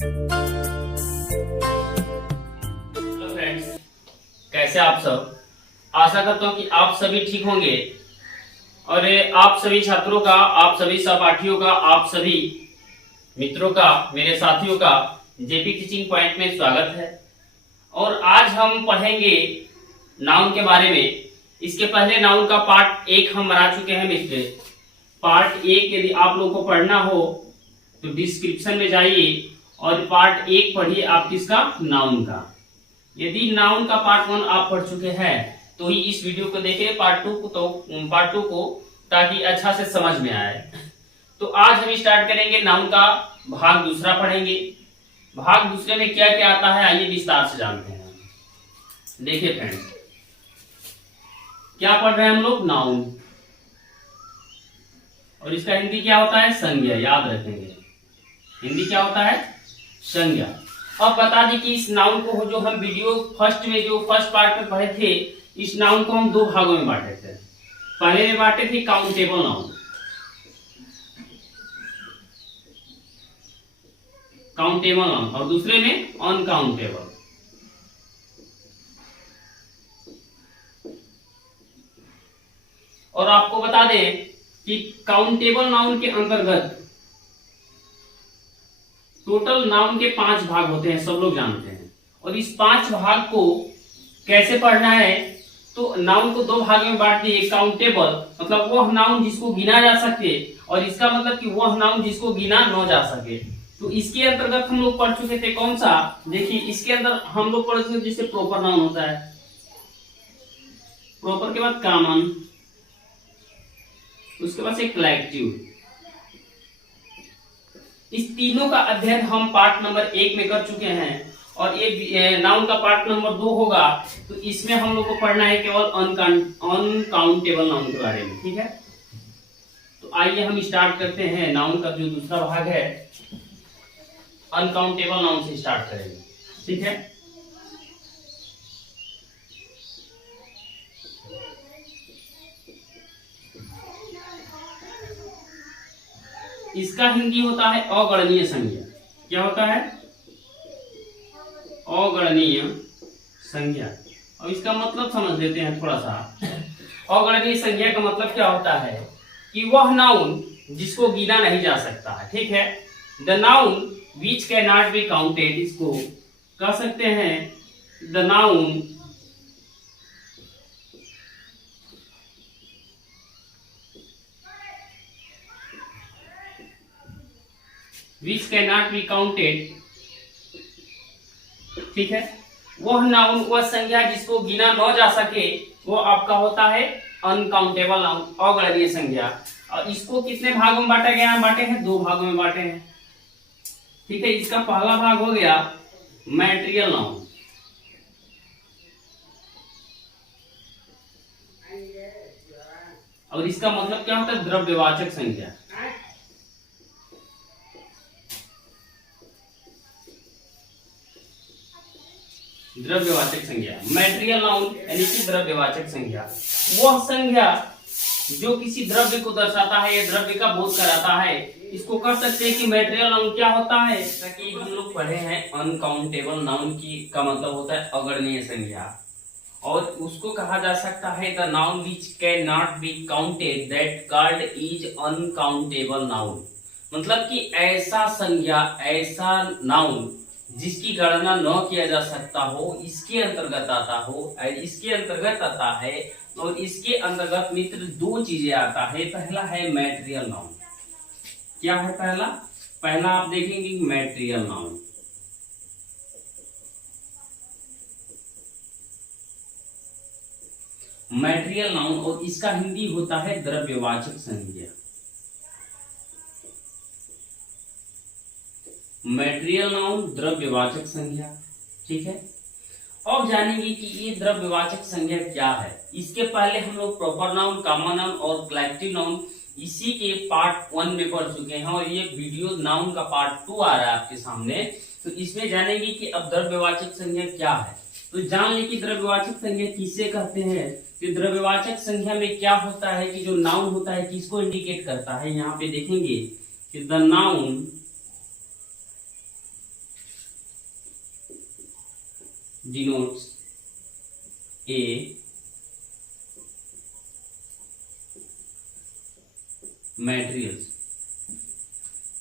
Hello friends, कैसे आप सब। आशा करता हूँ कि आप सभी ठीक होंगे और आप सभी छात्रों का, आप सभी सहपाठियों का, आप सभी मित्रों का, मेरे साथियों का जेपी टीचिंग पॉइंट में स्वागत है। और आज हम पढ़ेंगे नाउन के बारे में। इसके पहले नाउन का पार्ट 1 हम बना चुके हैं मित्र। पार्ट 1 यदि आप लोगों को पढ़ना हो तो डिस्क्रिप्शन में जाइए और पार्ट 1 पढ़िए आप किसका, नाउन का। यदि नाउन का पार्ट 1 आप पढ़ चुके हैं तो ही इस वीडियो को देखें पार्ट 2 को, ताकि अच्छा से समझ में आए। तो आज हम स्टार्ट करेंगे नाउन का भाग दूसरा पढ़ेंगे। भाग दूसरे में क्या क्या आता है आइए विस्तार से जानते हैं। देखिए फ्रेंड्स, क्या पढ़ रहे हैं हम लोग, नाउन, और इसका हिंदी क्या होता है, संज्ञा। याद रखेंगे हिंदी क्या होता है, संज्ञा। अब बता दें कि इस नाउन को जो हम वीडियो फर्स्ट पार्ट में पढ़े थे, इस नाउन को हम 2 भागों में बांटे थे। पहले में बांटे थे काउंटेबल नाउन, और दूसरे में अनकाउंटेबल। और आपको बता दें कि काउंटेबल नाउन के अंतर्गत टोटल नाउन के 5 भाग होते हैं, सब लोग जानते हैं। और इस 5 भाग को कैसे पढ़ना है, तो नाउन को 2 भाग में बांट दिए। काउंटेबल मतलब वह नाउन जिसको गिना जा सके, और इसका मतलब कि वह नाउन जिसको गिना न जा सके। तो इसके अंतर्गत हम लोग पढ़ चुके थे कौन सा, देखिए इसके अंदर हम लोग पढ़ चुके जिससे प्रॉपर नाउन होता है, प्रॉपर के बाद कॉमन, उसके बाद से कलेक्टिव। इस तीनों का अध्ययन हम पार्ट नंबर 1 में कर चुके हैं। और ये नाउन का पार्ट नंबर 2 होगा, तो इसमें हम लोग को पढ़ना है केवल अनकाउंटेबल नाउन के बारे में। ठीक है, तो आइए हम स्टार्ट करते हैं। नाउन का जो दूसरा भाग है अनकाउंटेबल नाउन से स्टार्ट करेंगे। ठीक है, इसका हिंदी होता है अगणनीय संज्ञा। क्या होता है, अगणनीय संज्ञा। और इसका मतलब समझ लेते हैं थोड़ा सा। अगणनीय संज्ञा का मतलब क्या होता है कि वह नाउन जिसको गिना नहीं जा सकता है। ठीक है, the noun which can not be counted, इसको कह सकते हैं the noun which cannot be counted। ठीक है, वह नाउन, वह संज्ञा जिसको गिना न जा सके, वो आपका होता है अनकाउंटेबल नाउन, अगणनीय संज्ञा। और इसको कितने भागों में बांटा गया है, बांटे हैं 2 भागों में बांटे हैं। ठीक है, इसका पहला भाग हो गया मैटेरियल नाउन, और इसका मतलब क्या होता है, द्रव्यवाचक संज्ञा। द्रव्यवाचक संज्ञा, मैटेरियल नाउन यानी कि द्रव्यवाचक संज्ञा, वह संज्ञा जो किसी द्रव्य को दर्शाता है या द्रव्य का बोध कराता है, इसको कर सकते हैं कि मैटेरियल नाउन क्या होता है। ताकि हम लोग पढ़े हैं अनकाउंटेबल नाउन की का मतलब होता है अगणनीय संज्ञा, और उसको कहा जा सकता है the noun which can not be counted that called is uncountable noun. मतलब कि ऐसा संज्ञा, ऐसा नाउन जिसकी गणना न किया जा सकता हो, इसके अंतर्गत आता हो, इसके अंतर्गत आता है। और इसके अंतर्गत मित्र 2 चीजें आता है। पहला है मैटेरियल नाउन। क्या है पहला आप देखेंगे मैटेरियल नाउन। मैटेरियल नाउन, और इसका हिंदी होता है द्रव्यवाचक संज्ञा। मैटेरियल नाउन, द्रव्यवाचक संज्ञा। ठीक है, अब जानेंगे कि ये द्रव्यवाचक संज्ञा क्या है। इसके पहले हम लोग प्रॉपर नाउन, कॉमन नाउन और कलेक्टिव नाउन इसी के पार्ट 1 में पढ़ चुके हैं, और ये वीडियो नाउन का पार्ट 2 आ रहा है आपके सामने। तो इसमें जानेंगे कि अब द्रव्यवाचक संज्ञा क्या है। तो जान ले कि द्रव्यवाचक संज्ञा किसे कहते हैं। कि द्रव्यवाचक संज्ञा में क्या होता है कि जो नाउन होता है किसको इंडिकेट करता है। यहाँ पे देखेंगे कि the noun denotes a materials।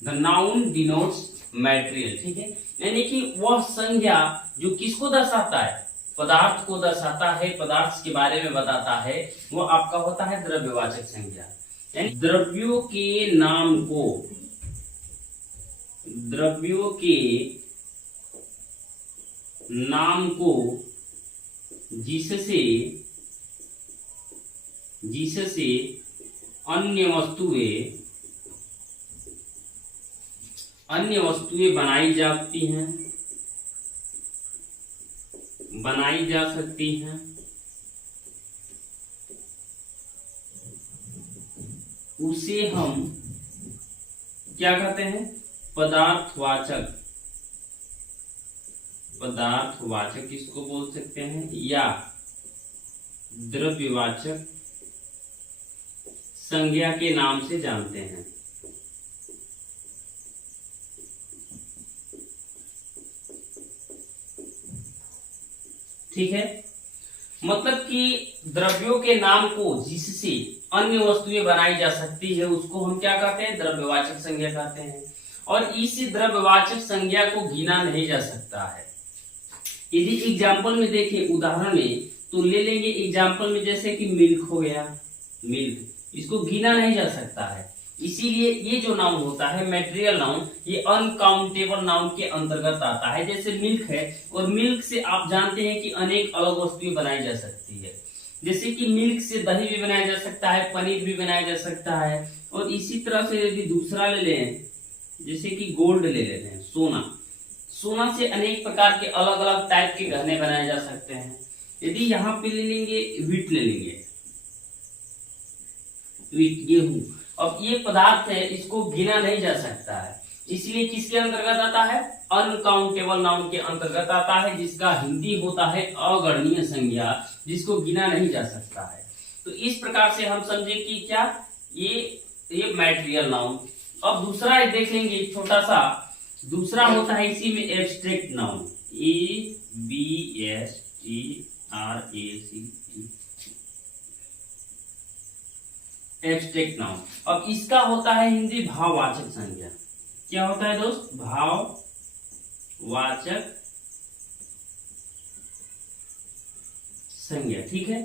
The noun denotes material, ठीक है, यानी कि वह संज्ञा जो किसको दर्शाता है, पदार्थ को दर्शाता है, पदार्थ के बारे में बताता है, वो आपका होता है द्रव्यवाचक संज्ञा। यानी द्रव्यों के नाम को, द्रव्यों के नाम को जिससे अन्य वस्तुएं बनाई जाती हैं, बनाई जा सकती हैं, उसे हम क्या कहते हैं, पदार्थवाचक। पदार्थवाचक किसको बोल सकते हैं, या द्रव्यवाचक संज्ञा के नाम से जानते हैं। ठीक है, मतलब कि द्रव्यों के नाम को जिससे अन्य वस्तुएं बनाई जा सकती है उसको हम क्या कहते हैं, द्रव्यवाचक संज्ञा कहते हैं। और इस द्रव्यवाचक संज्ञा को गिना नहीं जा सकता है। यदि एग्जाम्पल में देखें, उदाहरण में तो ले लेंगे एग्जाम्पल में, जैसे कि मिल्क हो गया, मिल्क, इसको गिना नहीं जा सकता है। इसीलिए ये जो नाउन होता है मटेरियल नाउन, ये अनकाउंटेबल नाउन के अंतर्गत आता है। जैसे मिल्क है, और मिल्क से आप जानते हैं कि अनेक अलग वस्तुएं बनाई जा सकती है। जैसे कि मिल्क से दही भी बनाया जा सकता है, पनीर भी बनाया जा सकता है। और इसी तरह से यदि दूसरा ले लें, जैसे कि गोल्ड ले लेते हैं, सोना, सोना से अनेक प्रकार के अलग अलग टाइप के गहने बनाए जा सकते हैं। यदि यहाँ पे ले लेंगे व्हीट, ले लेंगे व्हीट, गेहूं, अब ये पदार्थ है, इसको गिना नहीं जा सकता है, इसलिए किसके अंतर्गत आता है, अनकाउंटेबल नाउन के अंतर्गत आता है, जिसका हिंदी होता है अगणनीय संज्ञा, जिसको गिना नहीं जा सकता है। तो इस प्रकार से हम समझे कि क्या ये मटेरियल नाउन। अब दूसरा देख लेंगे, छोटा सा दूसरा होता है इसी में abstract noun, ABSTRACT, abstract noun. अब इसका होता है हिंदी भाववाचक संज्ञा। क्या होता है दोस्त, भाववाचक संज्ञा। ठीक है,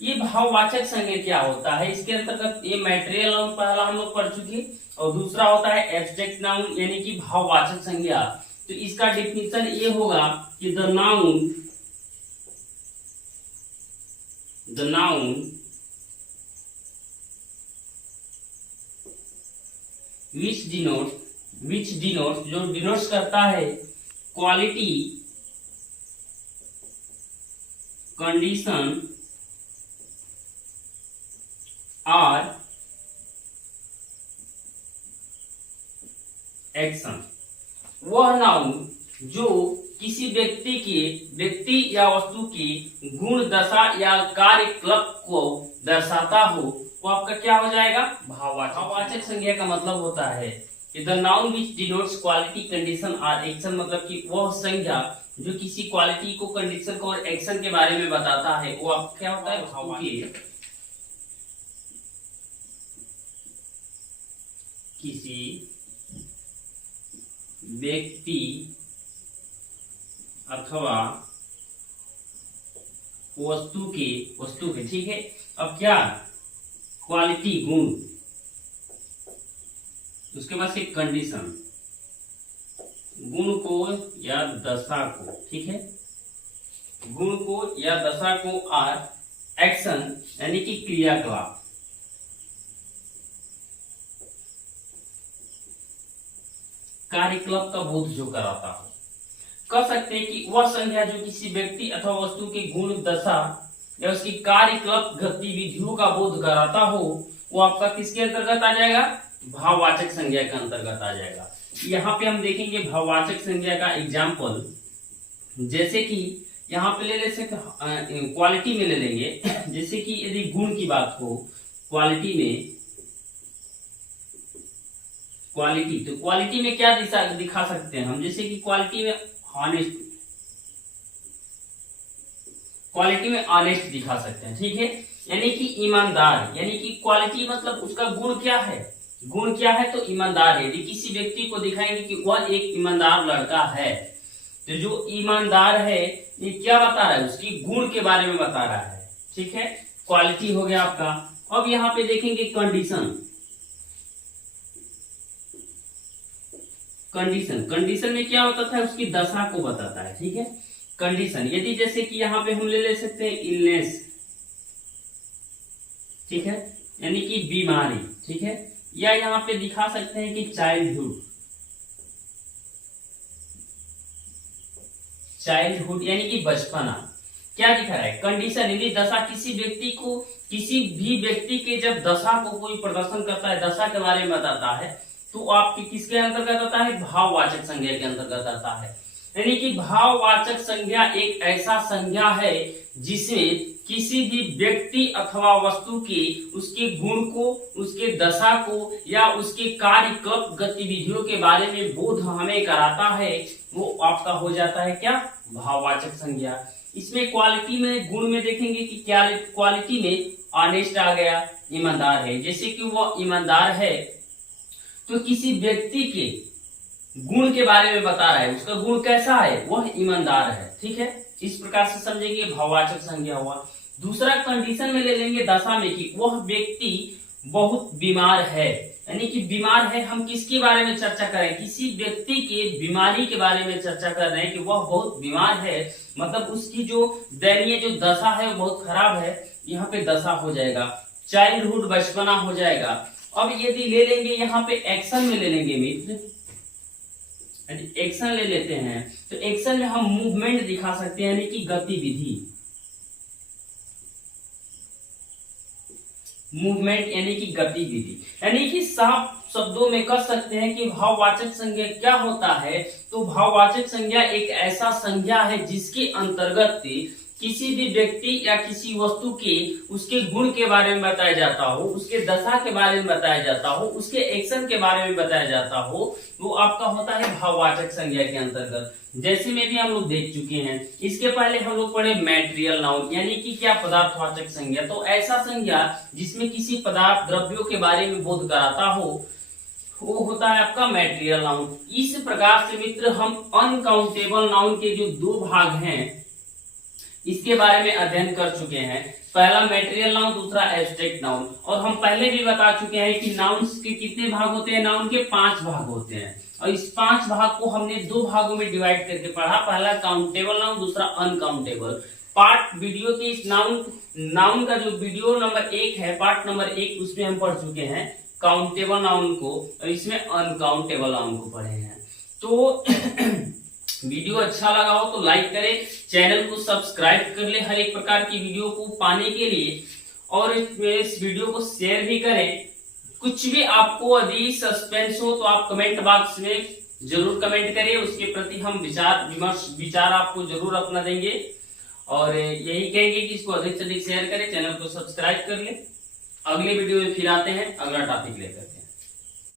ये भाववाचक संज्ञा क्या होता है, इसके अंतर्गत ये मटेरियल नाउन पहला हम लोग पढ़ चुके, और दूसरा होता है एब्स्ट्रैक्ट नाउन यानी कि भाववाचक संज्ञा। तो इसका डेफिनेशन ये होगा कि द नाउन which denotes जो डिनोट्स करता है क्वालिटी, कंडीशन और एक्शन। वह नाउन जो किसी व्यक्ति या वस्तु की गुण, दशा या कार्यकलाप को दर्शाता हो, वो आपका क्या हो जाएगा, भाववाचक। भाववाचक संज्ञा का मतलब होता है कि the noun which denotes quality, condition और एक्शन, मतलब कि वह संज्ञा जो किसी क्वालिटी को, कंडीशन को और एक्शन के बारे में बताता है, वो आपका क्या होता है, भाववाचक। किसी व्यक्ति अथवा वस्तु के, ठीक है। अब क्या, क्वालिटी, गुण, उसके बाद से कंडीशन, गुण को या दशा को, ठीक है, गुण को या दशा को, और एक्शन यानी कि क्रियाकलाप। कार्यकलाप का बोध जो कराता हो, कह सकते हैं कि वह संज्ञा जो किसी व्यक्ति अथवा वस्तु के गुण, दशा या उसकी कार्यकलाप गतिविधियों का बोध कराता हो, वो आपका किसके अंतर्गत आ जाएगा, भाववाचक संज्ञा के अंतर्गत आ जाएगा। यहाँ पे हम देखेंगे भाववाचक संज्ञा का एग्जाम्पल, जैसे कि यहाँ पे ले क्वालिटी में ले लेंगे। जैसे कि यदि गुण की बात हो, क्वालिटी, तो क्वालिटी में क्या दिखा सकते हैं हम, जैसे कि क्वालिटी में हॉनेस्ट, क्वालिटी में ऑनेस्ट दिखा सकते हैं, ठीक है। यानी कि ईमानदार, यानी कि क्वालिटी मतलब उसका गुण क्या है, गुण क्या है तो ईमानदार है। यदि किसी व्यक्ति को दिखाएंगे कि वह एक ईमानदार लड़का है, तो जो ईमानदार है ये क्या बता रहा है, उसकी गुण के बारे में बता रहा है, ठीक है। क्वालिटी हो गया आपका। अब यहाँ पे देखेंगे कंडीशन। कंडीशन में क्या बताता है, उसकी दशा को बताता है, ठीक है। कंडीशन यदि जैसे कि यहाँ पे हम ले सकते हैं इलनेस, ठीक है, यानी कि बीमारी, ठीक है। या यहाँ पे दिखा सकते हैं कि चाइल्डहुड यानी कि बचपना। क्या दिखा रहा है, कंडीशन यदि दशा किसी व्यक्ति को, किसी भी व्यक्ति के जब दशा को कोई प्रदर्शन करता है, दशा के बारे में बताता है, तो आपके किसके अंतर्गत आता है, भाववाचक संज्ञा के अंतर्गत आता है। यानी कि भाववाचक संज्ञा एक ऐसा संज्ञा है जिसमें किसी भी व्यक्ति अथवा वस्तु के उसके गुण को, उसके दशा को या उसके कार्य गतिविधियों के बारे में बोध हमें कराता है, वो आपका हो जाता है क्या, भाववाचक संज्ञा। इसमें क्वालिटी में, गुण में देखेंगे कि क्या क्वालिटी में ऑनेस्ट आ गया, ईमानदार है। जैसे कि वह ईमानदार है तो किसी व्यक्ति के गुण के बारे में बता रहा है, उसका गुण कैसा है, वह ईमानदार है, ठीक है। इस प्रकार से समझेंगे भाववाचक संज्ञा हुआ। दूसरा कंडीशन में ले लेंगे दशा में कि वह व्यक्ति बहुत बीमार है, यानी कि बीमार है, हम किसके बारे में चर्चा करें, किसी व्यक्ति के बीमारी के बारे में चर्चा कर रहे हैं कि वह बहुत बीमार है, मतलब उसकी जो दयनीय जो दशा है वो बहुत खराब है, यहाँ पे दशा हो जाएगा। चाइल्डहुड बचपना हो जाएगा। अब यदि ले लेंगे यहाँ पे एक्शन में ले लेंगे मित्र, एक्शन ले लेते हैं, तो एक्शन में हम मूवमेंट दिखा सकते हैं, यानी कि गतिविधि, मूवमेंट यानी कि गतिविधि। यानी कि साफ शब्दों में कह सकते हैं कि भाववाचक संज्ञा क्या होता है, तो भाववाचक संज्ञा एक ऐसा संज्ञा है जिसके अंतर्गत किसी भी व्यक्ति या किसी वस्तु के उसके गुण के बारे में बताया जाता हो, उसके दशा के बारे में बताया जाता हो, उसके एक्शन के बारे में बताया जाता हो, वो आपका होता है भाववाचक संज्ञा के अंतर्गत। जैसे में भी हम लोग देख चुके हैं, इसके पहले हम लोग पढ़े मैटेरियल नाउन, यानी कि क्या, पदार्थवाचक संज्ञा। तो ऐसा संज्ञा जिसमें किसी पदार्थ द्रव्यों के बारे में बोध कराता हो, वो होता है आपका मैटेरियल नाउन। इस प्रकार से मित्र हम अनकाउंटेबल नाउन के जो दो भाग हैं इसके बारे में अध्ययन कर चुके हैं। पहला मैटेरियल नाउन, दूसरा एब्स्ट्रैक्ट नाउन। और हम पहले भी बता चुके हैं कि नाउन्स के कितने भाग होते हैं, नाउन के 5 भाग होते हैं, और इस 5 भाग को हमने 2 भागों में डिवाइड करके पढ़ा। पहला काउंटेबल नाउन, दूसरा अनकाउंटेबल। पार्ट वीडियो के इस नाउन का जो वीडियो नंबर 1 है, पार्ट नंबर 1, उसमें हम पढ़ चुके हैं काउंटेबल नाउन को, और इसमें अनकाउंटेबल नाउन को पढ़े हैं। तो वीडियो अच्छा लगा हो तो लाइक करें, चैनल को सब्सक्राइब कर ले हर एक प्रकार की वीडियो को पाने के लिए, और इस वीडियो को शेयर भी करें। कुछ भी आपको यदि सस्पेंस हो तो आप कमेंट बॉक्स में जरूर कमेंट करें, उसके प्रति हम विचार आपको जरूर अपना देंगे, और यही कहेंगे कि इसको अधिक से अधिक शेयर करें, चैनल को सब्सक्राइब कर ले। अगले वीडियो में फिर आते हैं, अगला टॉपिक लेकर के।